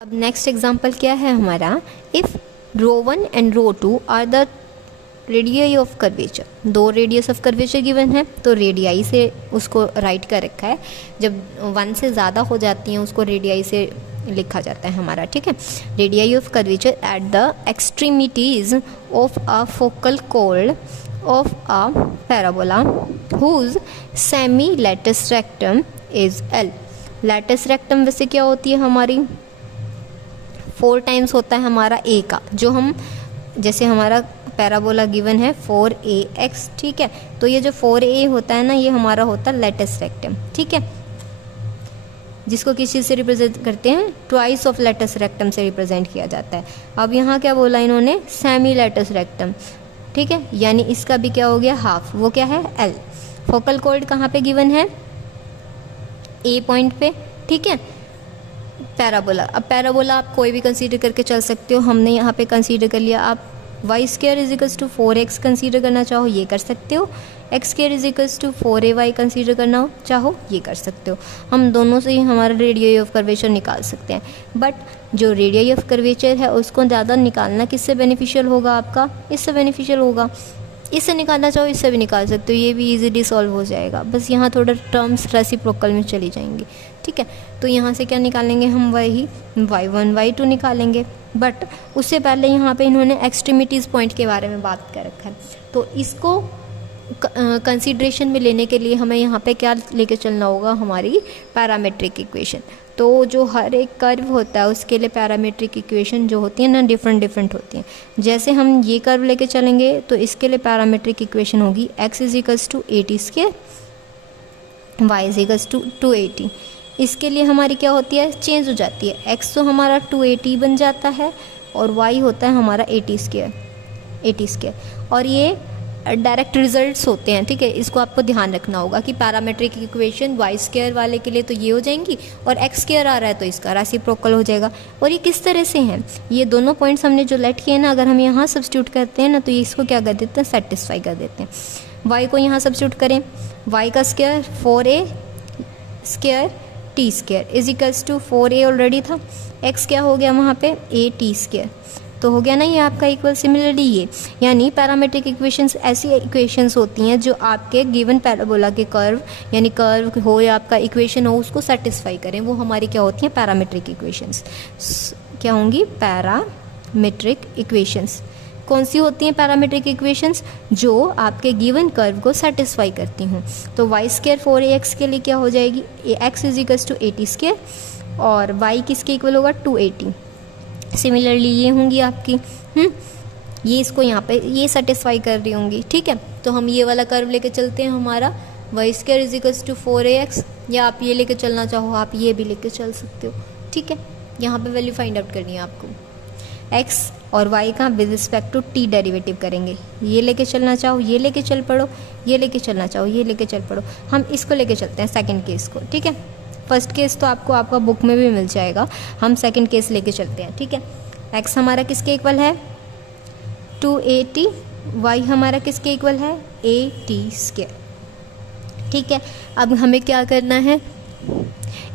अब next example क्या है हमारा, if ρ1 and ρ2 are the radii of curvature. दो रेडियस ऑफ कर्वेचर गिवन है, तो रेडियाई से उसको राइट कर रखा है। जब 1 से ज़्यादा हो जाती हैं उसको रेडियाई से लिखा जाता है हमारा, ठीक है। Radii of curvature at the extremities of a focal chord of a parabola whose semi latus rectum is L. Latus rectum वैसे क्या होती है हमारी, 4 टाइम्स होता है हमारा ए का, जो हम जैसे हमारा पैराबोला गिवन है 4ax, ठीक है। तो ये जो 4a होता है ना, ये हमारा होता है लैटिस रेक्टम, ठीक है, जिसको किस चीज़ से रिप्रेजेंट करते हैं, ट्वाइस ऑफ लैटिस रेक्टम से रिप्रेजेंट किया जाता है। अब यहाँ क्या बोला इन्होंने, सेमी लैटिस रेक्टम, ठीक है, यानी इसका भी क्या हो गया, हाफ। वो क्या है, एल। फोकल कॉर्ड कहाँ पे गिवन है, ए पॉइंट पे, ठीक है। पैराबोला, अब पैराबोला आप कोई भी कंसीडर करके चल सकते हो, हमने यहाँ पे कंसीडर कर लिया। आप Y square is equals to 4x consider करना चाहो ये कर सकते हो, X square is equals to 4ay consider करना चाहो ये कर सकते हो। हम दोनों से ही हमारा रेडियाई ऑफ कर्वेचर निकाल सकते हैं, बट जो रेडियाई ऑफ कर्वेचर है उसको ज़्यादा निकालना किससे बेनिफिशियल होगा, आपका इससे बेनिफिशियल होगा। इससे निकालना चाहो इससे भी निकाल सकते हो, ये भी इजीली सॉल्व हो जाएगा। बस यहाँ थोड़ा टर्म्स रेसिप्रोकल में चली जाएंगी, ठीक है। तो यहाँ से क्या निकालेंगे हम, वही y1 y2 निकालेंगे। बट उससे पहले यहाँ पे इन्होंने एक्सट्रीमिटीज़ पॉइंट के बारे में बात कर रखा है, तो इसको कंसीडरेशन में लेने के लिए हमें यहाँ पे क्या लेके चलना होगा, हमारी पैरामेट्रिक इक्वेशन। तो जो हर एक कर्व होता है उसके लिए पैरामेट्रिक इक्वेशन जो होती है ना, डिफरेंट होती हैं। जैसे हम ये कर्व लेके चलेंगे तो इसके लिए पैरामेट्रिक इक्वेशन होगी x is equals to 80 square, y is equals to 280। इसके लिए हमारी क्या होती है, चेंज हो जाती है। x तो हमारा 280 बन जाता है और y होता है हमारा 80 स्क्वायर। और ये डायरेक्ट रिजल्ट्स होते हैं, ठीक है। इसको आपको ध्यान रखना होगा कि पैरामेट्रिक इक्वेशन वाई स्क्वायर वाले के लिए तो ये हो जाएंगी, और एक्स स्क्वायर आ रहा है तो इसका रेसिप्रोकल हो जाएगा। और ये किस तरह से हैं, ये दोनों पॉइंट्स हमने जो लेट किए ना, अगर हम यहाँ सब्स्टिट्यूट करते हैं ना तो ये इसको क्या कर देते हैं, सेटिस्फाई कर देते हैं। वाई को यहाँ सब्स्टिट्यूट करें, वाई का square 4a square T square is equals to 4a already था, एक्स क्या हो गया वहाँ पे a t स्क्वायर, तो हो गया ना ये आपका इक्वल। सिमिलरली ये, यानी पैरामेट्रिक इक्वेशंस ऐसी इक्वेशंस होती हैं जो आपके गिवन पैराबोला के कर्व, यानी कर्व हो या आपका इक्वेशन हो, उसको सेटिस्फाई करें, वो हमारी क्या होती हैं, पैरामेट्रिक इक्वेशंस। क्या होंगी, पैरामेट्रिक इक्वेशंस। कौन सी होती हैं पैरामेट्रिक इक्वेशंस, जो आपके गिवन कर्व को सेटिस्फाई करती हूँ। तो वाई स्क्वायर 4ax के लिए क्या हो जाएगी, x is equals to 80 square और y किसके इक्वल होगा, 280। सिमिलरली ये होंगी आपकी, ये इसको यहाँ पे ये सेटिस्फाई कर रही होंगी, ठीक है। तो हम ये वाला कर्व लेके चलते हैं, हमारा Y square is equals to 4ax, या आप ये लेके चलना चाहो आप ये भी लेके चल सकते हो, ठीक है। यहाँ पे वैल्यू फाइंड आउट करनी है आपको, x और y का with respect to t derivative करेंगे। ये लेके चलना चाहो ये लेके चल पड़ो, ये लेके चलना चाहो ये लेके चल पड़ो। हम इसको लेके चलते हैं सेकेंड केस को, ठीक है। फर्स्ट केस तो आपको आपका बुक में भी मिल जाएगा, हम सेकंड केस लेके चलते हैं, ठीक है। x हमारा किसके इक्वल है, 280, y हमारा किसके इक्वल है, a t स्क्वायर, ठीक है। अब हमें क्या करना है,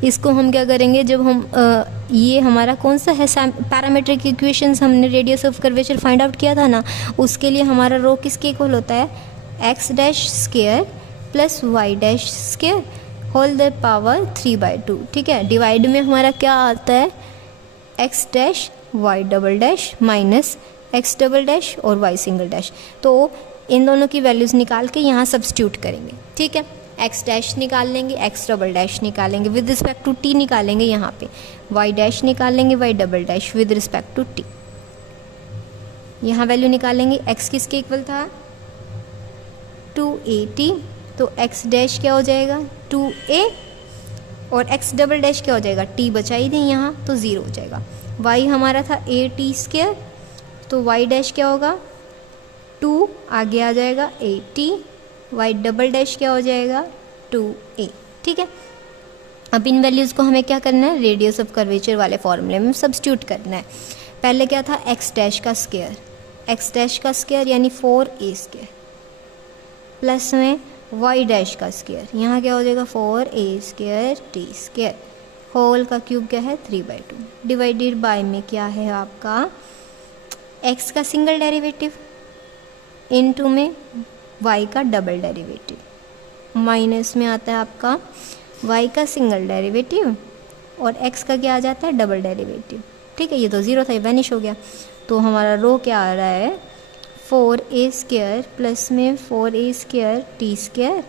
इसको हम क्या करेंगे, जब हम ये हमारा कौन सा है, पैरामेट्रिक इक्वेशंस हमने radius of curvature find out किया था ना, उसके लिए हमारा रो किसके इक्वल होता है, x dash square plus y dash square whole the power 3/2, ठीक है। डिवाइड में हमारा क्या आता है, x dash y double dash minus x double dash और y सिंगल डैश। तो इन दोनों की वैल्यूज़ निकाल के यहाँ सब्स्टिट्यूट करेंगे, ठीक है। x डैश निकाल लेंगे, x डबल डैश निकालेंगे, विद रिस्पेक्ट टू t निकालेंगे यहाँ पे, y डैश निकालेंगे, y double dash with respect to t। यहाँ वैल्यू निकालेंगे, x किसके इक्वल था, 280, तो x डैश क्या हो जाएगा, 2a, और x डबल डैश क्या हो जाएगा, t बचा ही नहीं यहाँ तो 0 हो जाएगा। y हमारा था a t स्क्वायर, तो y डैश क्या होगा, 2 आगे आ जाएगा a t, y double dash क्या हो जाएगा, 2a, ठीक है। अब इन वैल्यूज़ को हमें क्या करना है, रेडियस ऑफ कर्वेचर वाले फॉर्मूले में सब्स्टिट्यूट करना है। पहले क्या था, x डैश का स्क्वायर, x डैश का स्क्वायर यानी 4a स्क्वायर प्लस में y डैश का स्क्वायर, यहाँ क्या हो जाएगा, 4a square t square whole का क्यूब क्या है 3/2 डिवाइडेड बाय में क्या है आपका x का सिंगल डेरिवेटिव इनटू में y का डबल डेरिवेटिव माइनस में आता है आपका y का सिंगल डेरिवेटिव और x का क्या आ जाता है डबल डेरिवेटिव। ठीक है, ये तो ज़ीरो था, ये वैनिश हो गया। तो हमारा रो क्या आ रहा है 4a² प्लस में 4a² t²,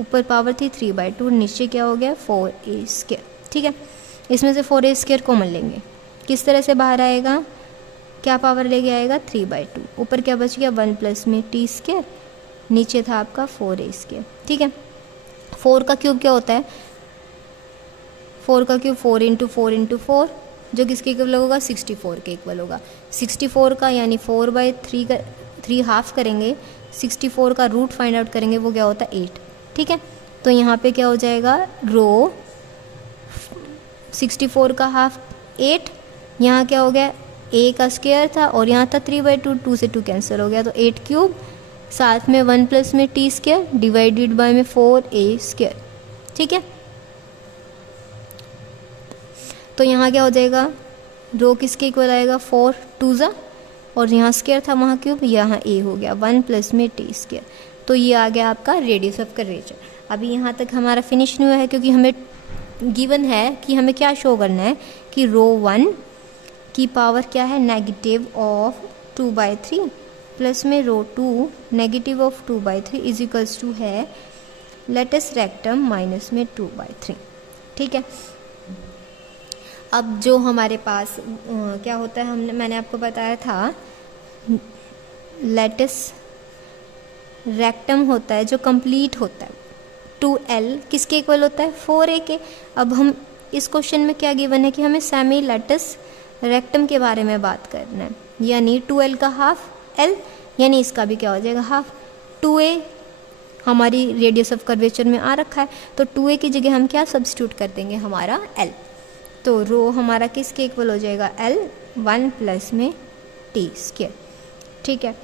ऊपर पावर थी 3/2, नीचे क्या हो गया 4a²। ठीक है, इसमें से 4a² कॉमन लेंगे, किस तरह से बाहर आएगा, क्या पावर लेके आएगा 3/2, ऊपर क्या बच गया 1 प्लस में t², नीचे था आपका 4a²। ठीक है, 4 का क्यूब क्या होता है, 4 का क्यूब 4 × 4 × 4 जो किसके इक्वल होगा 64 के इक्वल होगा। 64 का यानी 4/3 का 3 हाफ करेंगे, 64 का रूट फाइंड आउट करेंगे, वो क्या होता है 8। ठीक है, तो यहाँ पे क्या हो जाएगा रो 64 का हाफ 8, यहाँ क्या हो गया a का स्क्वायर था और यहाँ था 3/2, 2 से 2 कैंसिल हो गया, तो 8³ साथ में 1 प्लस में t² डिवाइडेड बाय में 4a²। ठीक है, तो यहाँ क्या हो जाएगा रो किसके इक्वल आएगा 4 2 और यहाँ स्क्वायर था वहाँ क्यूब, यहाँ a हो गया 1 प्लस में t²। तो ये आ गया आपका रेडियस ऑफ कर्वेचर। अभी यहाँ तक हमारा फिनिश नहीं हुआ है क्योंकि हमें गिवन है कि हमें क्या शो करना है कि रो 1 की पावर क्या है नेगेटिव ऑफ 2/3 प्लस में rho 2 negative of 2/3 is equals to है लेटस रेक्टम माइनस में 2/3। ठीक है, अब जो हमारे पास क्या होता है मैंने आपको बताया था लेटस रेक्टम होता है जो कंप्लीट होता है 2l किसके इक्वल होता है 4a के। अब हम इस क्वेश्चन में क्या गिवन है कि हमें सेमी लेटस रेक्टम के बारे में बात करना है, यानी 2l का हाफ l, यानी इसका भी क्या हो जाएगा हाफ। 2a हमारी रेडियस ऑफ कर्वेचर में आ रखा है, तो 2a की जगह हम क्या सब्स्टिट्यूट कर देंगे हमारा l, तो रो हमारा किसके इक्वल हो जाएगा l 1 प्लस में t²। ठीक है,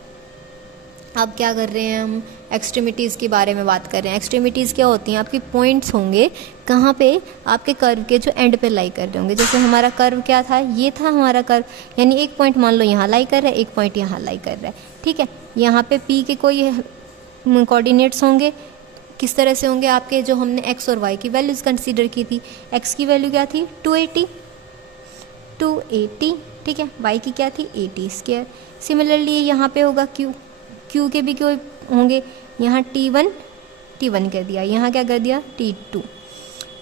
अब क्या कर रहे हैं हम एक्सट्रीमिटीज़ के बारे में बात कर रहे हैं। एक्सट्रीमिटीज़ क्या होती हैं आपकी पॉइंट्स होंगे कहाँ पे आपके कर्व के जो एंड पे लाई कर रहे होंगे। जैसे हमारा कर्व क्या था, ये था हमारा कर्व, यानी एक पॉइंट मान लो यहाँ लाई कर रहा है, एक पॉइंट यहाँ लाई कर रहा है। ठीक है, यहाँ पे p के कोई कोऑर्डिनेट्स होंगे, किस तरह से होंगे आपके जो हमने x और y की वैल्यूज़ कंसीडर की थी। x की वैल्यू क्या थी 280, ठीक है, y की क्या थी 80²। सिमिलरली यहाँ पे होगा q के भी कोई होंगे, यहाँ t1 कर दिया, यहाँ क्या कर दिया t2,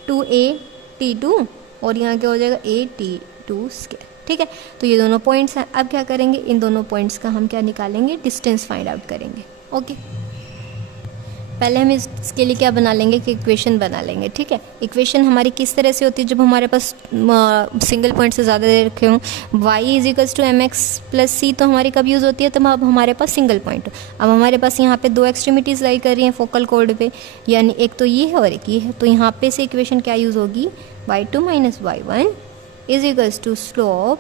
2a t2 और यहाँ क्या हो जाएगा a t2²। ठीक है, तो ये दोनों पॉइंट्स हैं। अब क्या करेंगे, इन दोनों पॉइंट्स का हम क्या निकालेंगे डिस्टेंस फाइंड आउट करेंगे। ओके, पहले हम इसके लिए क्या बना लेंगे कि इक्वेशन बना लेंगे। ठीक है, इक्वेशन हमारी किस तरह से होती है, जब हमारे पास सिंगल पॉइंट से ज़्यादा दे रखे हों, y = mx + c तो हमारी कब यूज़ होती है, तो अब हमारे पास सिंगल पॉइंट हो। अब हमारे पास यहाँ पे दो एक्सट्रीमिटीज़ लाई कर रही हैं फोकल कॉर्ड पे, यानी एक तो ये है और एक ये है, तो यहाँ पे से इक्वेशन क्या यूज़ होगी y2 - y1 = slope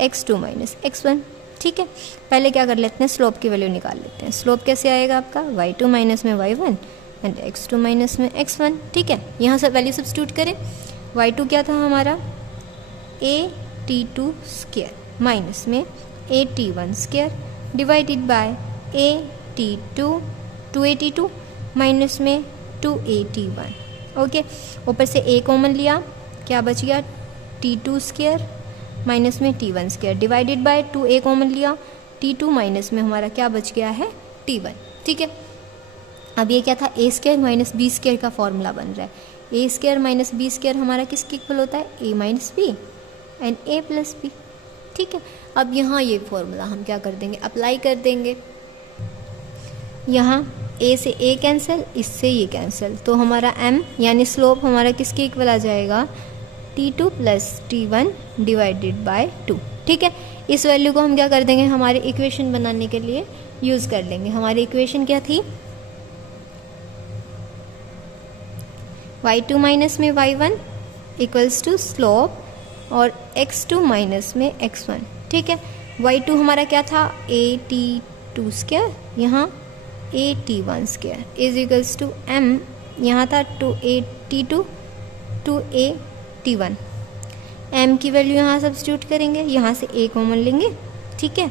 x2 - x1। ठीक है, पहले क्या कर लेते हैं स्लोप की वैल्यू निकाल लेते हैं। स्लोप कैसे आएगा आपका y2 - में y1 एंड x2 - में x1। ठीक है, यहाँ से वैल्यू सब्स्टिट्यूट करें। y2 क्या था हमारा a t2² माइनस में a t1² divided by a t2 2a t2 minus में 2a t1। ओके, ऊपर से a कॉमन लिया, क्या बच गया t2² माइनस में t1² divided by 2a common लिया, t2 माइनस में हमारा क्या बच गया है t1। ठीक है, अब ये क्या था a² - b² का फॉर्मूला बन रहा है। a² - b² हमारा किसके इक्वल होता है a - b and a + b। ठीक है, अब यहाँ ये फॉर्मूला हम क्या कर देंगे अप्लाई कर देंगे। यहाँ a से a कैंसिल, इससे ये कैंसिल, तो हमारा m यानी स्लोप हमारा किसके इक्वल आ जाएगा t2 + t1 डिवाइडेड बाय 2। ठीक है, इस वैल्यू को हम क्या कर देंगे हमारे इक्वेशन बनाने के लिए यूज़ कर लेंगे। हमारी इक्वेशन क्या थी y2 - में y1 = स्लोप और x2 - में x1। ठीक है, y2 हमारा क्या था a t2², यहाँ a t1² = m, यहाँ था 2a t2 2a m की वैल्यू यहाँ सब्स्टिट्यूट करेंगे, यहाँ से a कॉमन लेंगे, ठीक है।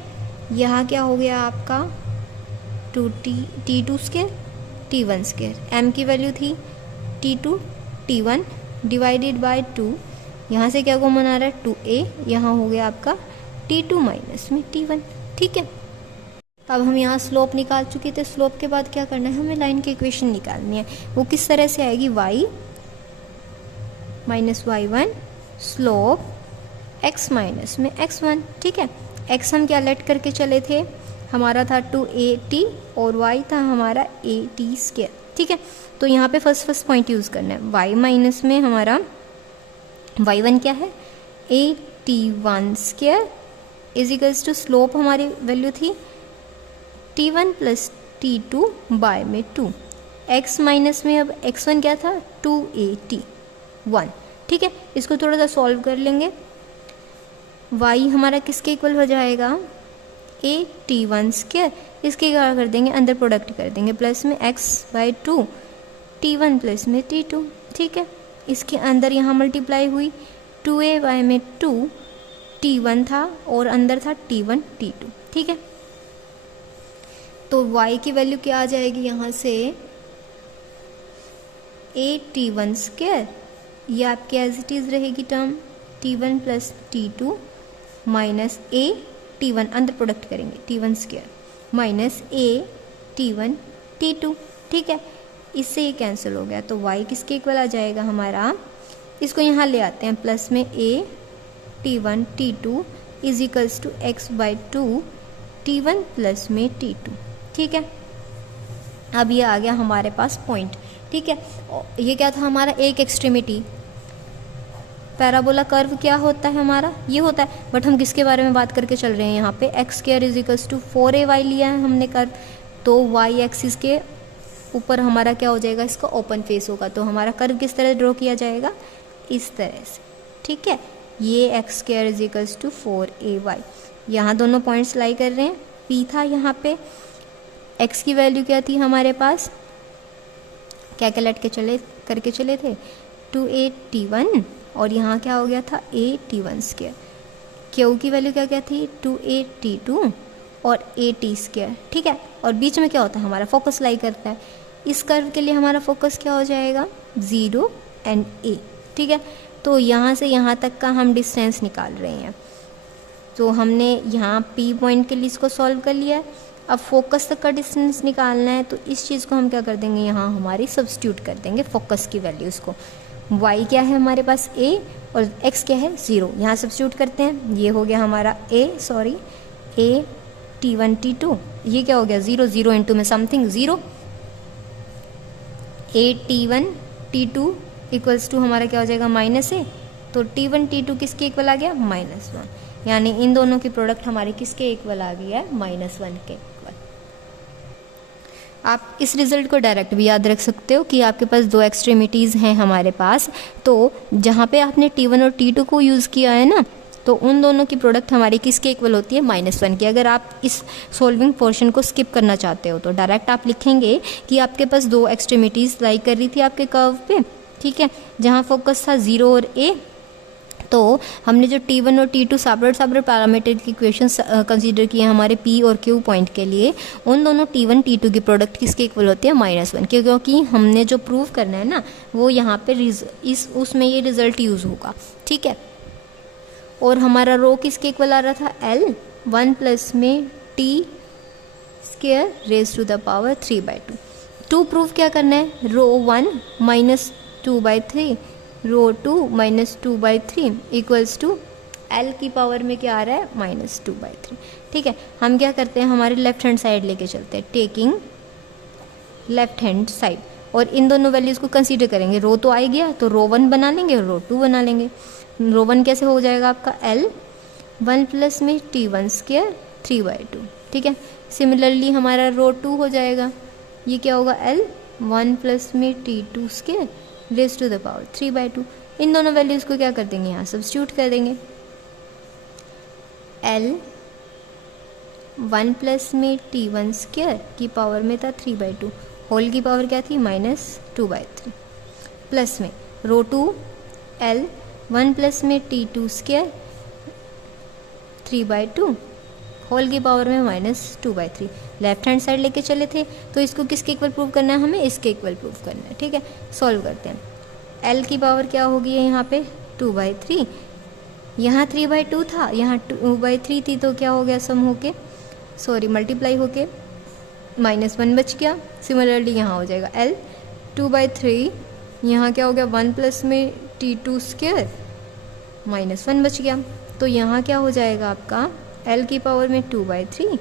यहाँ क्या हो गया आपका 2t2 square t1 square, m की वैल्यू थी t2 t1 डिवाइडेड बाय 2, यहाँ से क्या कॉमन आ रहा है 2a, यहाँ हो गया आपका t2 माइनस में t1, ठीक है। अब हम यहाँ स्लोप निकाल चुके थे, स्लोप के बाद क्या करना है, हमें लाइन की इक्वेशन निकालनी है। वो किस तरह से आएगी, y minus y1 slope x minus में x1, ठीक है। x हम क्या लेट करके चले थे, हमारा था 2at और y था हमारा at स्क्वायर, ठीक है। तो यहाँ पे फर्स्ट पॉइंट यूज़ करना है, y माइनस में हमारा y1 क्या है at1 square is equals to slope हमारी वैल्यू थी t1 प्लस t2 बाय में 2, x माइनस में अब x1 क्या था 2at1, ठीक है। इसको थोड़ा सा सॉल्व कर लेंगे, y हमारा किसके इक्वल हो जाएगा at1 स्क्वायर, इसके क्या कर देंगे अंदर प्रोडक्ट कर देंगे, प्लस में x बाय 2 t1 प्लस में t2, ठीक है। इसके अंदर यहाँ मल्टीप्लाई हुई 2a बाय में 2 t1 था और अंदर था t1 t2, ठीक है। तो y की वैल्यू क्या आ जाएगी यहाँ से at1 स्क्वायर, ये आपकी एज इट इज़ रहेगी term t1 plus t2 minus a t1 अंदर प्रोडक्ट करेंगे t1 square minus a t1 t2, ठीक है। इससे ये कैंसिल हो गया, तो y किसके इक्वल आ जाएगा हमारा, इसको यहाँ ले आते हैं, प्लस में a t1 t2 is equals to x by 2 t1 plus में t2, ठीक है। अब ये आ गया हमारे पास पॉइंट, ठीक है। ये क्या था हमारा एक एक्सट्रीमिटी, पैराबोला कर्व क्या होता है हमारा ये होता है, बट हम किसके बारे में बात करके चल रहे हैं यहाँ पे, X square is equals to 4ay लिया है हमने कर्व, तो y एक्सिस के ऊपर हमारा क्या हो जाएगा, इसका ओपन फेस होगा, तो हमारा कर्व किस तरह ड्रॉ किया जाएगा, इस तरह से, ठीक है। ये x square is equals to 4ay, यहाँ दोनों पॉइंट्स लाई कर रहे हैं, p था यहाँ पे, x की वैल्यू क्या थी हमारे पास, क्या क्या लट के करके चले थे 2at1 और यहाँ क्या हो गया था at1 स्क्वायर, q की वैल्यू क्या क्या थी 2at2 और at स्क्वायर, ठीक है। और बीच में क्या होता है हमारा फोकस लाई करता है, इस कर्व के लिए हमारा फोकस क्या हो जाएगा 0 एंड a, ठीक है। तो यहाँ से यहाँ तक का हम डिस्टेंस निकाल रहे हैं, तो हमने यहाँ p पॉइंट के लिए इसको सॉल्व कर लिया है। अब फोकस तक का डिस्टेंस निकालना है, तो इस चीज़ को हम क्या कर देंगे, यहाँ हमारी सब्स्टिट्यूट कर देंगे फोकस की वैल्यूज़ को, y क्या है हमारे पास a और x क्या है 0, यहाँ सब्स्टिट्यूट करते हैं, ये हो गया हमारा a t1 t2, ये क्या हो गया 0 0 इंटू में something 0, a t1 t2 equals to हमारा क्या हो जाएगा माइनस a, तो t1 t2 किसके इक्वल आ गया -1, यानी इन दोनों की प्रोडक्ट हमारी किसके इक्वल आ गई है -1 के इक्वल। आप इस रिज़ल्ट को डायरेक्ट भी याद रख सकते हो कि आपके पास दो एक्सट्रीमिटीज़ हैं हमारे पास, तो जहाँ पे आपने t1 और t2 को यूज़ किया है ना, तो उन दोनों की प्रोडक्ट हमारी किसके इक्वल होती है -1 की। अगर आप इस सॉल्विंग पोर्शन को स्किप करना चाहते हो तो डायरेक्ट आप लिखेंगे कि आपके पास दो एक्सट्रीमिटीज़ लाई कर रही थी आपके कर्व पे, ठीक है, जहाँ फोकस था 0 और a, तो हमने जो t1 और t2 सेपरेट पैरामीटर की इक्वेशंस कंसीडर किए हमारे p और q पॉइंट के लिए, उन दोनों t1 t2 की प्रोडक्ट किसके इक्वल होती है -1, क्योंकि हमने जो प्रूव करना है ना वो यहाँ पे उसमें ये रिज़ल्ट यूज़ होगा, ठीक है। और हमारा रो किसके इक्वल आ रहा था l 1 प्लस में t square raise to the power 3/2, 2 prove क्या करना है, rho 1 minus 2/3 rho 2 minus 2/3 equals to l की पावर में क्या आ रहा है -2/3, ठीक है। हम क्या करते हैं हमारे लेफ्ट हैंड साइड लेके चलते हैं, टेकिंग लेफ्ट हैंड साइड, और इन दोनों वैल्यूज़ को कंसीडर करेंगे, रो तो आ गया तो रो 1 बना लेंगे और रो 2 बना लेंगे। रो 1 कैसे हो जाएगा आपका l 1 प्लस में t1 स्क्वायर 3/2, ठीक है। सिमिलरली हमारा रो 2 हो जाएगा, ये क्या होगा l 1 प्लस में t2 square raise to the power 3/2, इन दोनों वैल्यूज़ को क्या कर देंगे यहाँ सब्स्टिट्यूट कर देंगे, l 1 प्लस में t1 स्क्वायर की पावर में था 3/2, होल की पावर क्या थी -2/3, प्लस में रो 2 L 1 प्लस में T2 स्क्वायर 3/2 होल की पावर में -2/3। लेफ्ट हैंड साइड लेके चले थे तो इसको किसके इक्वल प्रूव करना है, हमें इसके इक्वल प्रूव करना है। ठीक है, सॉल्व करते हैं। L की पावर क्या होगी यहाँ पे 2/3, यहाँ 3/2 था, यहाँ 2/3 थी, तो क्या हो गया सम होके मल्टीप्लाई होके -1 बच गया। सिमिलरली यहाँ हो जाएगा L 2/3, यहाँ क्या हो गया 1 प्लस में T2 स्क्वायर -1 बच गया। तो यहाँ क्या हो जाएगा आपका L की पावर में 2/3,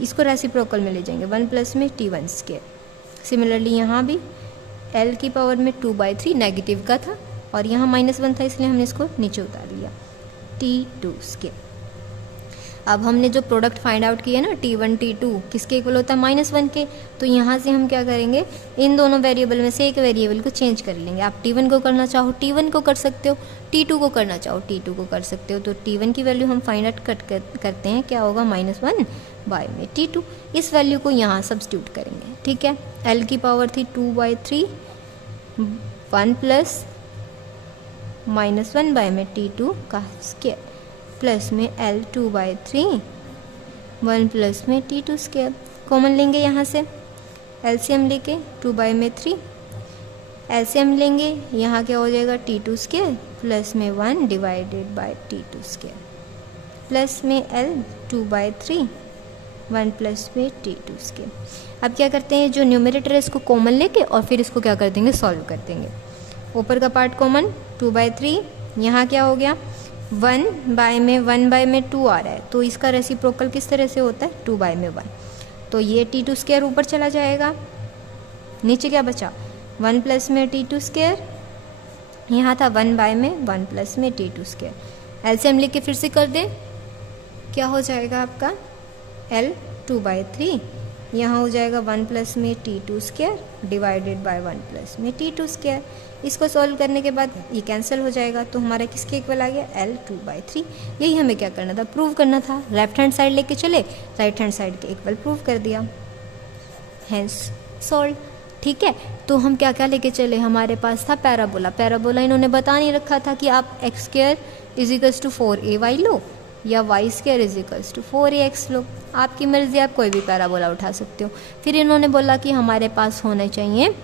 इसको रेसिप्रोकल में ले जाएंगे 1 प्लस में T1 स्क्वायर। सिमिलरली यहाँ भी L की पावर में 2/3 नेगेटिव का था और यहाँ -1 था, इसलिए हमने इसको नीचे उतार लिया T2 स्क्वायर। अब हमने जो प्रोडक्ट फाइंड आउट किया ना T1 T2 किसके इक्वल होता है -1 के, तो यहाँ से हम क्या करेंगे, इन दोनों वेरिएबल में से एक वेरिएबल को चेंज कर लेंगे। आप T1 को करना चाहो T1 को कर सकते हो, T2 को करना चाहो T2 को कर सकते हो। तो T1 की वैल्यू हम फाइंड आउट करते हैं, क्या होगा -1 बाय में T2। इस वैल्यू को यहाँ सब्स्टिट्यूट करेंगे। ठीक है, L की पावर थी 2/3, 1 प्लस -1 बाय में T2 का स्क्वायर प्लस में L 2/3 1 प्लस में T2 स्क्वायर। कॉमन लेंगे यहाँ से, एलसीएम लेके 2/3 एलसीएम लेंगे, यहाँ क्या हो जाएगा T2 स्क्वायर प्लस में 1 divided by T2 square plus में L 2/3 1 प्लस में T2 स्क्वायर। अब क्या करते हैं, जो न्यूमरेटर है इसको कॉमन लेके और फिर इसको क्या कर देंगे, सॉल्व कर देंगे। ऊपर का पार्ट कॉमन 2/3, यहाँ क्या हो गया 1/में 2 आ रहा है, तो इसका रेसिप्रोकल किस तरह से होता है 2/1। तो ये T2 स्क्वायर ऊपर चला जाएगा, नीचे क्या बचा 1 प्लस में T2 स्क्वायर, यहाँ था 1/1 प्लस में T2 स्क्वायर। एलसीएम लेके फिर से कर दे, क्या हो जाएगा आपका L 2/3, यहाँ हो जाएगा 1 प्लस में T2 square divided by 1 plus में T2 स्क्वायर। इसको सॉल्व करने के बाद ये कैंसिल हो जाएगा, तो हमारा किसके इक्वल आ गया L 2/3। यही हमें क्या करना था, प्रूव करना था। लेफ्ट हैंड साइड लेके चले, राइट हैंड साइड के इक्वल प्रूव कर दिया, हैंस सॉल्व। ठीक है, तो हम क्या क्या लेके चले, हमारे पास था पैराबोला। पैराबोला इन्होंने बता नहीं रखा था कि आप x² = 4ay लो या y² = 4ax लो, आपकी मर्ज़ी, आप कोई भी पैराबोला उठा सकते हो। फिर इन्होंने बोला कि हमारे पास होने चाहिए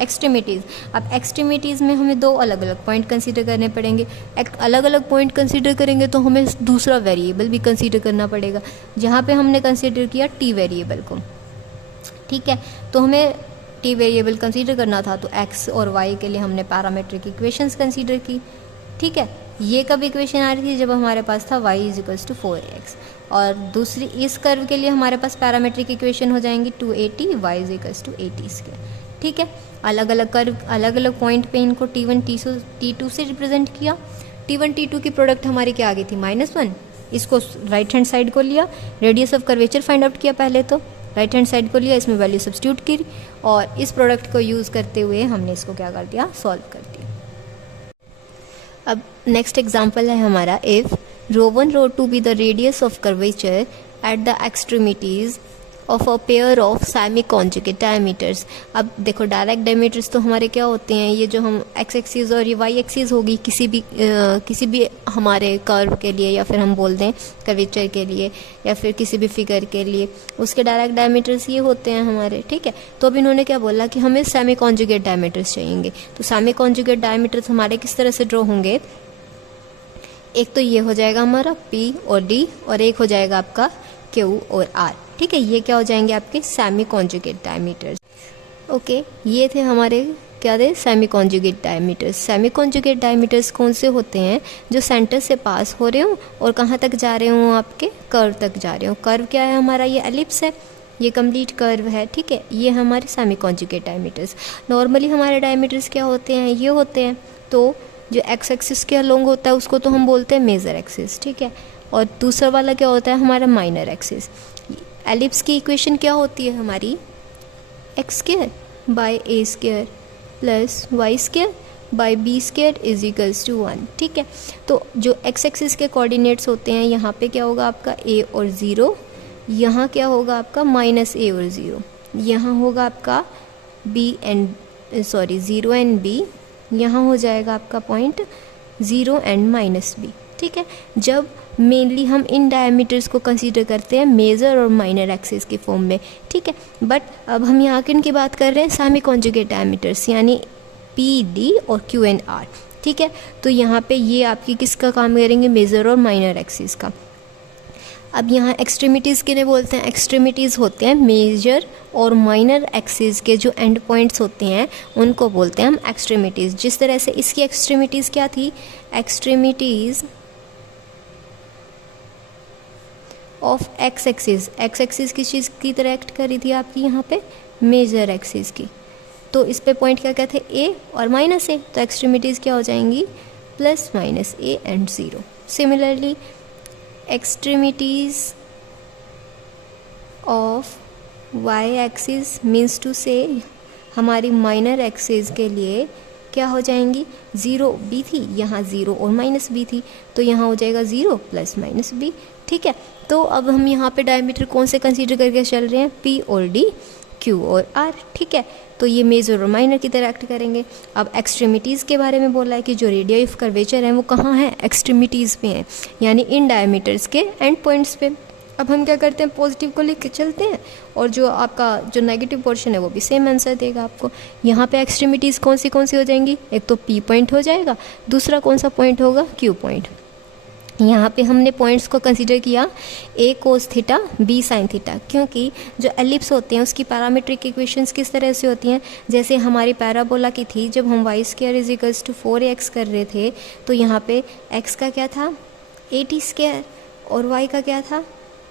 एक्सट्रीमिटीज़। अब एक्सट्रीमिटीज़ में हमें 2 अलग अलग पॉइंट कंसीडर करने पड़ेंगे। एक अलग अलग पॉइंट कंसीडर करेंगे तो हमें दूसरा वेरिएबल भी कंसीडर करना पड़ेगा, जहाँ पे हमने कंसीडर किया t वेरिएबल को। ठीक है, तो हमें t वेरिएबल कंसीडर करना था, तो x और y के लिए हमने पैरामीट्रिक इक्वेशंस कंसीडर की। ठीक है, ये कब इक्वेशन आ रही थी, जब हमारे पास था y = 4ax, और दूसरी इस कर्व के लिए हमारे पास पैरामीट्रिक इक्वेशन हो जाएंगी 280 y = 80²। ठीक है, अलग अलग कर्व अलग अलग पॉइंट पे इनको T1 T2 से रिप्रेजेंट किया। T1 T2 की प्रोडक्ट हमारी क्या आ गई थी -1, इसको राइट हैंड साइड को लिया, radius of curvature find out किया पहले, तो राइट हैंड साइड को लिया, इसमें वैल्यू सब्स्टिट्यूट की और इस प्रोडक्ट को यूज़ करते हुए हमने इसको क्या कर दिया, सॉल्व कर दिया। अब नेक्स्ट एग्जांपल है हमारा, if ρ1 ρ2 be the radius of curvature at the extremities of a pair of semi conjugate diameters. अब देखो डायरेक्ट डायमीटर्स तो हमारे क्या होते हैं, ये जो हम एक्स एक्सिस और ये वाई एक्सिस होगी किसी भी हमारे कर्व के लिए, या फिर हम बोल दें कर्वेचर के लिए, या फिर किसी भी फिगर के लिए, उसके डायरेक्ट डायमीटर्स ये होते हैं हमारे। ठीक है, तो अब इन्होंने क्या बोला कि हमें सेमी कॉन्जुगेट डायमीटर्स चाहिए। तो सेमी कॉन्जुगेट डायमीटर्स हमारे किस तरह से ड्रॉ होंगे, एक तो ये हो जाएगा हमारा P और D, और एक हो जाएगा आपका Q और R। ठीक है, ये क्या हो जाएंगे आपके सेमी कॉन्जुगेट डायमीटर्स। ओके, ये थे हमारे क्या थे, semi conjugate diameters. Semi conjugate diameters कौन से होते हैं, जो सेंटर से पास हो रहे हो और कहाँ तक जा रहे हो, आपके कर्व तक जा रहे हो। कर्व क्या है हमारा, ये एलिप्स है, ये कंप्लीट कर्व है। ठीक है, ये हमारे सेमी कॉन्जुगेट डायमीटर्स। नॉर्मली हमारे डायमीटर्स क्या होते हैं, ये होते हैं। तो जो एक्स एक्सिस के अलोंग होता है उसको तो हम बोलते हैं मेजर एक्सिस। ठीक है, और दूसरा वाला क्या होता है हमारा माइनर एक्सिस। एलिप्स की इक्वेशन क्या होती है हमारी, x² bye a² plus y² bye b² = 1। ठीक है, तो जो एक्स एक्सिस के कोऑर्डिनेट्स होते हैं, यहाँ पे क्या होगा आपका a और 0, यहाँ क्या होगा आपका -a और 0, यहाँ होगा आपका 0 एंड b, यहाँ हो जाएगा आपका पॉइंट 0 एंड माइनस बी। ठीक है, जब मेनली हम इन डायमीटर्स को कंसीडर करते हैं मेजर और माइनर एक्सिस के फॉर्म में। ठीक है, बट अब हम यहाँ किन की बात कर रहे हैं, सेमी कॉन्जुगेट डायमीटर्स यानी पी डी और क्यू एंड आर। ठीक है, तो यहाँ पे ये आपकी किसका काम करेंगे, मेजर और माइनर एक्सिस का। अब यहाँ एक्सट्रीमिटीज़ किन्हें बोलते हैं, एक्सट्रीमिटीज़ होते हैं मेजर और माइनर एक्सिस के जो एंड पॉइंट्स होते हैं उनको बोलते हैं हम एक्सट्रीमिटीज़। जिस तरह से इसकी एक्सट्रीमिटीज़ क्या थी, extremities of x axis, x axis किस चीज़ की तरह एक्ट कर रही थी आपकी यहाँ पे, मेजर एक्सिस की। तो इस पे पॉइंट क्या क्या थे, ए और माइनस ए, तो एक्सट्रीमिटीज़ क्या हो जाएंगी, plus minus a and 0। Similarly extremities of y axis means to से हमारी माइनर एक्सिस के लिए क्या हो जाएंगी, 0 बी थी, यहाँ 0 और माइनस बी थी, तो यहाँ हो जाएगा 0 प्लस माइनस बी। ठीक है, तो अब हम यहाँ पे डायमीटर कौन से कंसीडर करके चल रहे हैं, पी और डी, क्यू और आर। ठीक है, तो ये मेजर और माइनर की तरह एक्ट करेंगे। अब एक्सट्रीमिटीज़ के बारे में बोला है कि जो रेडियस ऑफ कर्वेचर है वो कहाँ है, एक्सट्रीमिटीज़ पे हैं, यानी इन डायमीटर्स के एंड पॉइंट्स पे। अब हम क्या करते हैं, पॉजिटिव को लिख के चलते हैं और जो आपका जो नेगेटिव पोर्शन है वो भी सेम आंसर देगा आपको। यहाँ पे एक्सट्रीमिटीज़ कौन सी हो जाएंगी, एक तो पी पॉइंट हो जाएगा, दूसरा कौन सा पॉइंट होगा, क्यू पॉइंट। यहाँ पे हमने पॉइंट्स को कंसीडर किया a cos theta b sine theta, क्योंकि जो एलिप्स होते हैं उसकी पैरामीट्रिक इक्वेशंस किस तरह से होती हैं, जैसे हमारी पैराबोला की थी, जब हम y square is equals to 4x कर रहे थे तो यहाँ पे x का क्या था 80 स्क्वायर और y का क्या था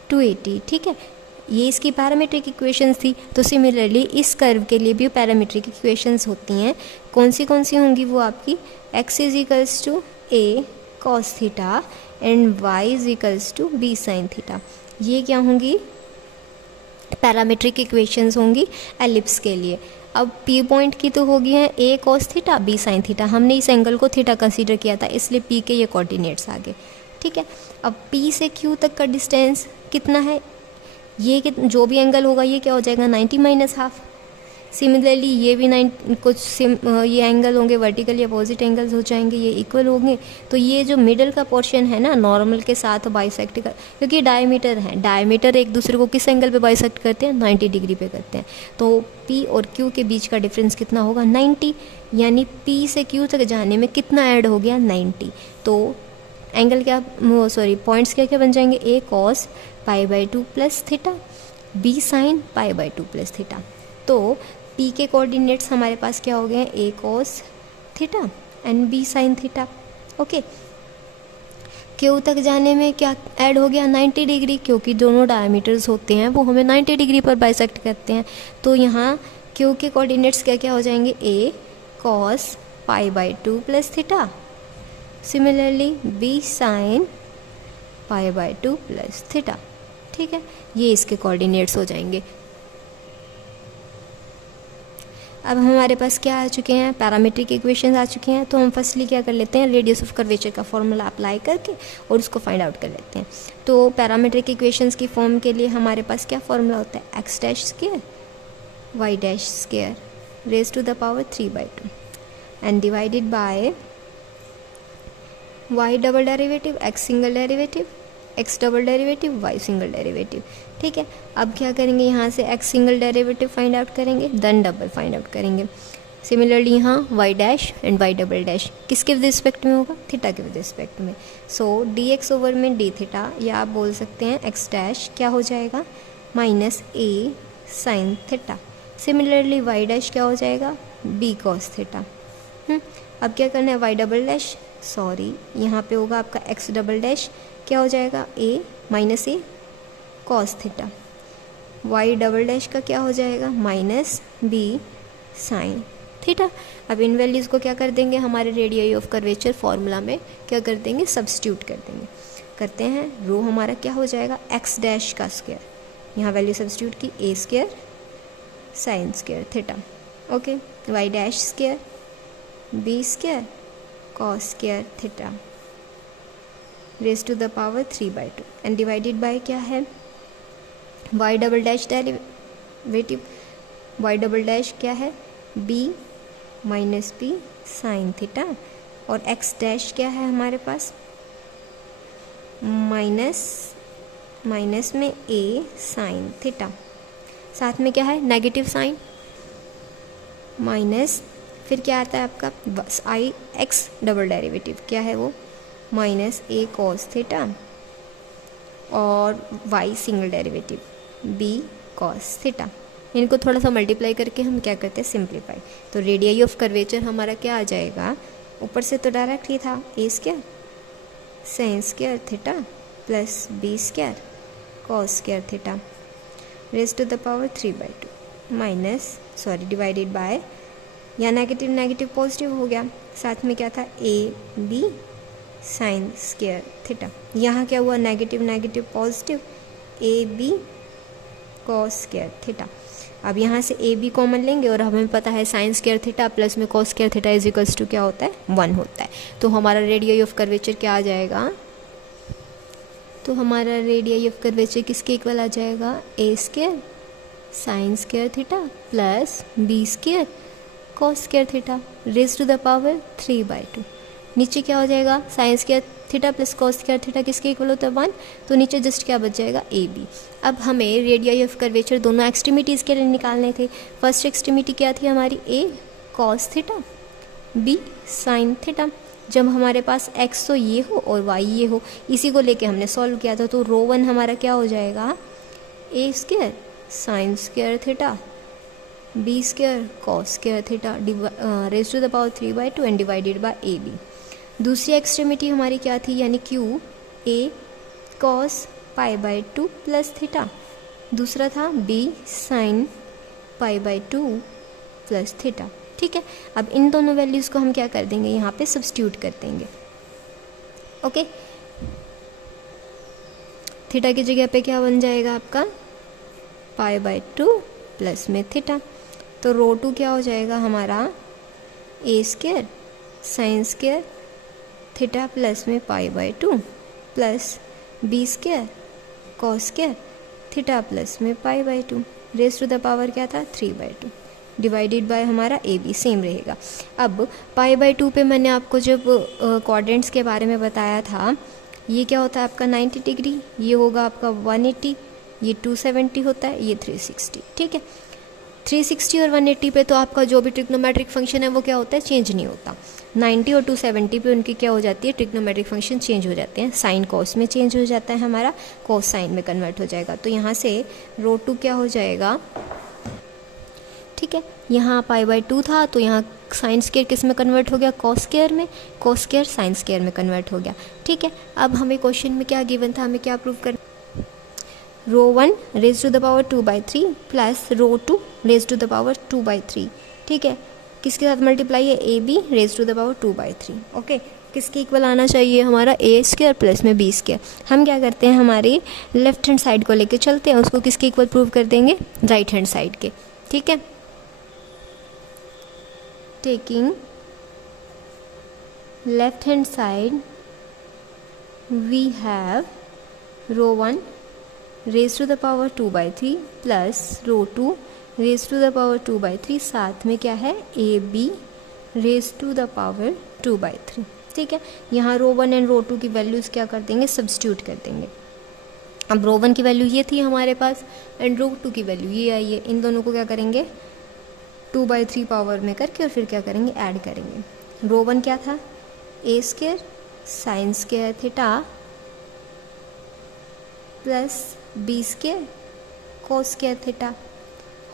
280। ठीक है, ये इसकी पैरामीट्रिक इक्वेशंस थी। तो सिमिलरली इस कर्व के लिए भी पैरामीट्रिक इक्वेशंस होती हैं। कौन सी होंगी वो आपकी, x is equals to a cos theta and y is equals to b sin theta. ये क्या होंगी, पैरामीट्रिक इक्वेशंस होंगी एलिप्स के लिए। अब p पॉइंट की तो होगी है a cos theta b sin theta, हमने इस एंगल को थीटा कंसीडर किया था इसलिए p के ये कोऑर्डिनेट्स आ गए। ठीक है, अब p से q तक का डिस्टेंस कितना है, ये जो भी एंगल होगा ये क्या हो जाएगा 90 माइनस हाफ। सिमिलरली ये भी ये एंगल होंगे वर्टिकली अपोजिट एंगल्स हो जाएंगे, ये इक्वल होंगे। तो ये जो मिडल का पोर्शन है ना नॉर्मल के साथ बाइसेक्ट कर, क्योंकि डायमीटर है, डायमीटर एक दूसरे को किस एंगल पे बाइसेक्ट करते हैं 90 डिग्री पे करते हैं। तो P और Q के बीच का डिफरेंस कितना होगा 90, यानी P से Q तक जाने में कितना ऐड हो गया 90। तो एंगल क्या पॉइंट्स क्या क्या बन जाएंगे, a cos π/2 plus theta, b sin π/2 plus theta. तो P के कोऑर्डिनेट्स हमारे पास क्या हो गए हैं, a cos theta and b sin theta. Okay, Q तक जाने में क्या ऐड हो गया 90 डिग्री, क्योंकि दोनों डायमीटर्स होते हैं वो हमें 90 डिग्री पर बाइसेक्ट करते हैं। तो यहाँ Q के कोऑर्डिनेट्स क्या क्या हो जाएंगे, a cos π/2 plus theta, similarly b sin π/2 plus theta. ठीक है, ये इसके कोऑर्डिनेट्स हो जाएंगे। अब हमारे पास क्या आ चुके हैं, पैरामीट्रिक इक्वेशंस आ चुके हैं। तो हम फर्स्टली क्या कर लेते हैं, रेडियस ऑफ कर्वेचर का फॉर्मूला अप्लाई करके और उसको फाइंड आउट कर लेते हैं। तो पैरामीट्रिक इक्वेशंस की फॉर्म के लिए हमारे पास क्या फॉर्मूला होता है, x dash square y dash square raise to the power 3/2 and divided by y double derivative x single derivative x double derivative y single derivative. ठीक है, अब क्या करेंगे, यहाँ से x single derivative find out करेंगे, देन डबल फाइंड आउट करेंगे। Similarly यहाँ y dash and y double dash किसके विद रिस्पेक्ट में होगा, थीटा के विद रिस्पेक्ट में। सो डी एक्स ओवर में डी थीटा, या आप बोल सकते हैं एक्स डैश क्या हो जाएगा minus a sine theta. Similarly y dash क्या हो जाएगा बी कॉस थीटा। अब क्या करना है, वाई डबल डैश यहाँ पे होगा आपका एक्स डबल डैश क्या हो जाएगा a minus a cos theta, y double dash का क्या हो जाएगा माइनस बी साइन थीटा। अब इन वैल्यूज़ को क्या कर देंगे, हमारे रेडियस ऑफ कर्वेचर फॉर्मूला में क्या कर देंगे, सब्स्टिट्यूट कर देंगे। करते हैं, रो हमारा क्या हो जाएगा एक्स डैश का स्क्वायर, यहाँ वैल्यू सब्स्टिट्यूट की a square sine square theta. Okay, y dash square b square cos square theta raise to the power 3/2 and divided by क्या है y double dash derivative, y double dash क्या है b minus b sine theta और x dash क्या है हमारे पास, minus में ए sine theta, साथ में क्या है नेगेटिव साइन, माइनस फिर क्या आता है आपका बस आई एक्स डबल डेरिवेटिव क्या है वो माइनस ए कॉस थीटा, और y single derivative b cos theta. इनको थोड़ा सा मल्टीप्लाई करके हम क्या करते हैं सिंप्लीफाई, तो रेडियाई ऑफ कर्वेचर हमारा क्या आ जाएगा, ऊपर से तो डायरेक्ट ही था a square sine square theta plus b square cos square theta raise to the power 3/2 minus divided by, या नेगेटिव नेगेटिव पॉजिटिव हो गया, साथ में क्या था a b sine square theta, यहाँ क्या हुआ negative negative positive a b cos square theta. अब यहाँ से ए बी कॉमन लेंगे और हमें पता है साइन स्क्वायर थीटा प्लस में cos square theta is equals to क्या होता है 1 होता है। तो हमारा रेडियस ऑफ कर्वेचर क्या आ जाएगा, तो हमारा रेडियस ऑफ कर्वेचर किसके इक्वल आ जाएगा, a square sine square theta plus b square cos square theta raise to the power 3/2। नीचे क्या हो जाएगा sine square theta plus cos square theta किसके इक्वल होता है 1, तो नीचे जस्ट क्या बच जाएगा ए बी। अब हमें रेडियस ऑफ कर्वेचर दोनों एक्सट्रीमिटीज़ के लिए निकालने थे। फर्स्ट एक्सट्रीमिटी क्या थी हमारी a cos theta b sine theta, जब हमारे पास एक्स तो ये हो और वाई ये हो, इसी को लेके हमने सॉल्व किया था, तो रो 1 हमारा क्या हो जाएगा a square sine square theta b square cos square theta raise to the power 3/2 and divided by a b. दूसरी एक्सट्रीमिटी हमारी क्या थी, यानी Q a cos π/2 plus theta, दूसरा था बी साइन π/2 प्लस थीटा। ठीक है, अब इन दोनों वैल्यूज़ को हम क्या कर देंगे, यहाँ पे सब्स्टिट्यूट कर देंगे। ओके, थीटा की जगह पे क्या बन जाएगा आपका π/2 प्लस में थीटा, तो रो 2 क्या हो जाएगा हमारा a square sine square theta plus में π/2 plus b square cos square theta plus में π/2 रेज़ टू द पावर क्या था 3/2 डिवाइडेड बाय हमारा ए बी सेम रहेगा। अब π/2 पे मैंने आपको जब क्वाड्रेंट्स के बारे में बताया था, ये क्या होता है आपका 90 डिग्री, ये होगा आपका 180, ये 270 होता है, ये 360। ठीक है, 360 और 180 पे तो आपका जो भी ट्रिग्नोमेट्रिक फंक्शन है वो क्या होता है चेंज नहीं होता। 90 और 270 पे उनकी क्या हो जाती है ट्रिग्नोमेट्रिक फंक्शन चेंज हो जाते हैं, साइन कॉस में चेंज हो जाता है हमारा, कॉस साइन में कन्वर्ट हो जाएगा। तो यहाँ से रो 2 क्या हो जाएगा, ठीक है, यहाँ π/2 था तो यहाँ साइन स्क्वायर किस में कन्वर्ट हो गया कॉस स्क्वायर में, कॉस स्क्वायर साइन स्क्वायर में कन्वर्ट हो गया। ठीक है, अब हमें क्वेश्चन में क्या गिवन था, हमें क्या प्रूव करना, rho 1 raise to the power 2/3 plus rho 2 raise to the power 2/3। ठीक है, किसके साथ मल्टीप्लाई है a b raise to the power 2/3। Okay, किसके इक्वल आना चाहिए हमारा ए स्क्वायर प्लस में बी स्क्वायर। हम क्या करते हैं हमारी लेफ्ट हैंड साइड को लेके चलते हैं, उसको किसके इक्वल प्रूव कर देंगे राइट हैंड साइड के। ठीक है, taking left hand side we have rho 1 raise to the power 2/3 plus rho 2 raise to the power 2/3, साथ में क्या है a b raise to the power 2/3। ठीक है, यहाँ रो 1 एंड रो 2 की वैल्यूज़ क्या कर देंगे सब्स्टिट्यूट कर देंगे। अब रो 1 की वैल्यू ये थी हमारे पास एंड रो 2 की वैल्यू ये आई है, इन दोनों को क्या करेंगे 2/3 पावर में करके और फिर क्या करेंगे ऐड करेंगे। रो 1 क्या था a square sine square theta plus b square cos square theta,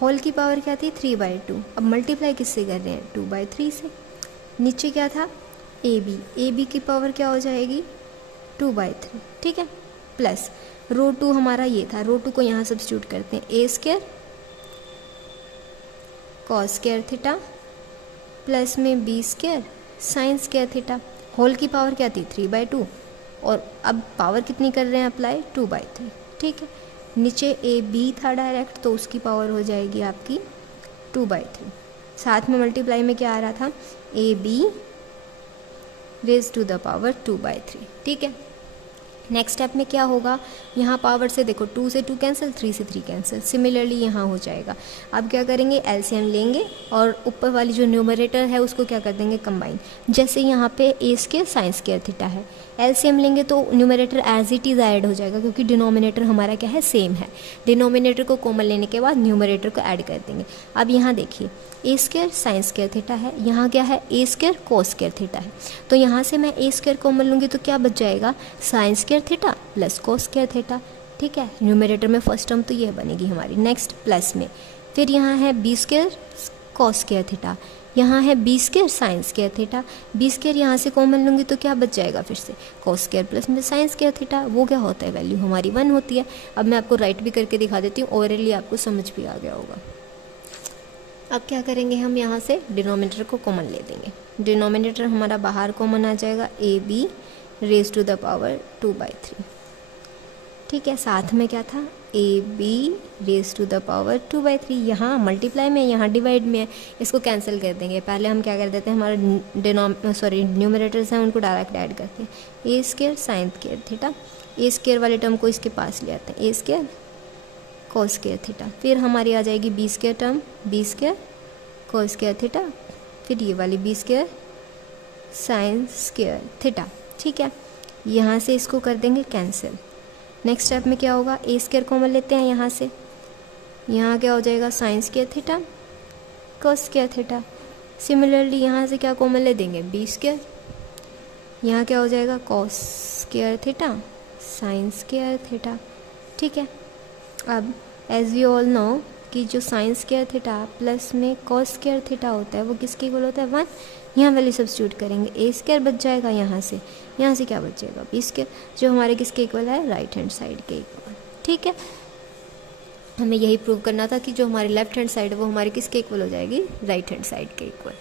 whole की पावर क्या थी 3/2। अब मल्टीप्लाई किससे कर रहे हैं 2/3 से। नीचे क्या था ए बी की पावर क्या हो जाएगी 2/3। ठीक है, प्लस रो 2 हमारा ये था, रो 2 को यहाँ सब्स्टिट्यूट करते हैं a square cos square theta plus में b square sine square theta, whole की पावर क्या थी 3/2 और अब पावर कितनी कर रहे हैं अप्लाई 2/3। ठीक है, नीचे ए बी था डायरेक्ट तो उसकी पावर हो जाएगी आपकी 2/3, साथ में मल्टीप्लाई में क्या आ रहा था a b raise to the power 2/3। ठीक है, नेक्स्ट स्टेप में क्या होगा, यहाँ पावर से देखो 2 से 2 कैंसिल, 3 से 3 कैंसिल, सिमिलरली यहाँ हो जाएगा। अब क्या करेंगे, एलसीएम लेंगे और ऊपर वाली जो न्यूमरेटर है उसको क्या कर देंगे, कंबाइन। जैसे यहाँ पे a square sine square theta है, एलसीएम लेंगे तो numerator as it is add हो जाएगा क्योंकि डिनोमिनेटर हमारा क्या है, सेम है। डिनोमिनेटर को कॉमन लेने के बाद न्यूमरेटर को ऐड कर देंगे। अब यहाँ देखिए ए स्क्वायर साइन स्क्वायर थीटा है, यहाँ क्या है ए स्क्वायर कोस स्क्वायर थीटा है, तो यहाँ से मैं ए स्क्वायर कॉमन लूँगी तो क्या बच जाएगा, sine square theta plus cos square theta. ठीक है, न्यूमरेटर में फर्स्ट टर्म तो ये बनेगी हमारी। नेक्स्ट प्लस में फिर यहाँ है b square cos square theta, यहाँ है b square sine square theta, b square यहाँ से कॉमन लूँगी तो क्या बच जाएगा, फिर से कोस स्क्वायर प्लस में साइन स्क्वायर थीटा, वो क्या होता है, वैल्यू हमारी 1 होती है। अब मैं आपको राइट भी करके दिखा देती हूँ, ओवरली आपको समझ भी आ गया होगा। अब क्या करेंगे, हम यहाँ से डिनोमिनेटर को कॉमन ले देंगे। डिनोमिनेटर हमारा बाहर कॉमन आ जाएगा, a b raise to the power 2/3। ठीक है, साथ में क्या था, a b raise to the power 2/3, यहाँ मल्टीप्लाई में, यहाँ डिवाइड में है, इसको कैंसिल कर देंगे। पहले हम क्या कर देते हैं, हमारे न्यूमरेटर्स हैं उनको डायरेक्ट ऐड करते हैं। A square sine square theta, a square वाले टर्म को इसके पास ले आते हैं, a square cos square theta, फिर हमारी आ जाएगी b square term, b square cos square theta, फिर ये वाली b square sine square theta. ठीक है, यहाँ से इसको कर देंगे कैंसिल। नेक्स्ट स्टेप में क्या होगा, ए स्क्वायर कॉमन लेते हैं यहाँ से, यहाँ क्या हो जाएगा, sine square theta cos square theta. Similarly यहाँ से क्या कॉमन ले देंगे, बी स्क्वायर, यहाँ क्या हो जाएगा, कोस square theta sine square theta. ठीक है, अब एज वी ऑल नो कि जो साइन स्क्वायर थीटा प्लस में कॉस स्क्वायर थीटा होता है वो किसके इक्वल होता है, 1। यहाँ वैल्यू सब्स्टिट्यूट करेंगे, ए स्क्वायर बच जाएगा, यहाँ से क्या बचेगा, बी स्क्वायर, जो हमारे किसके इक्वल है, राइट हैंड साइड के इक्वल। ठीक है, हमें यही प्रूव करना था कि जो हमारी लेफ्ट हैंड साइड है वो हमारी किसके इक्वल हो जाएगी, राइट हैंड साइड के इक्वल।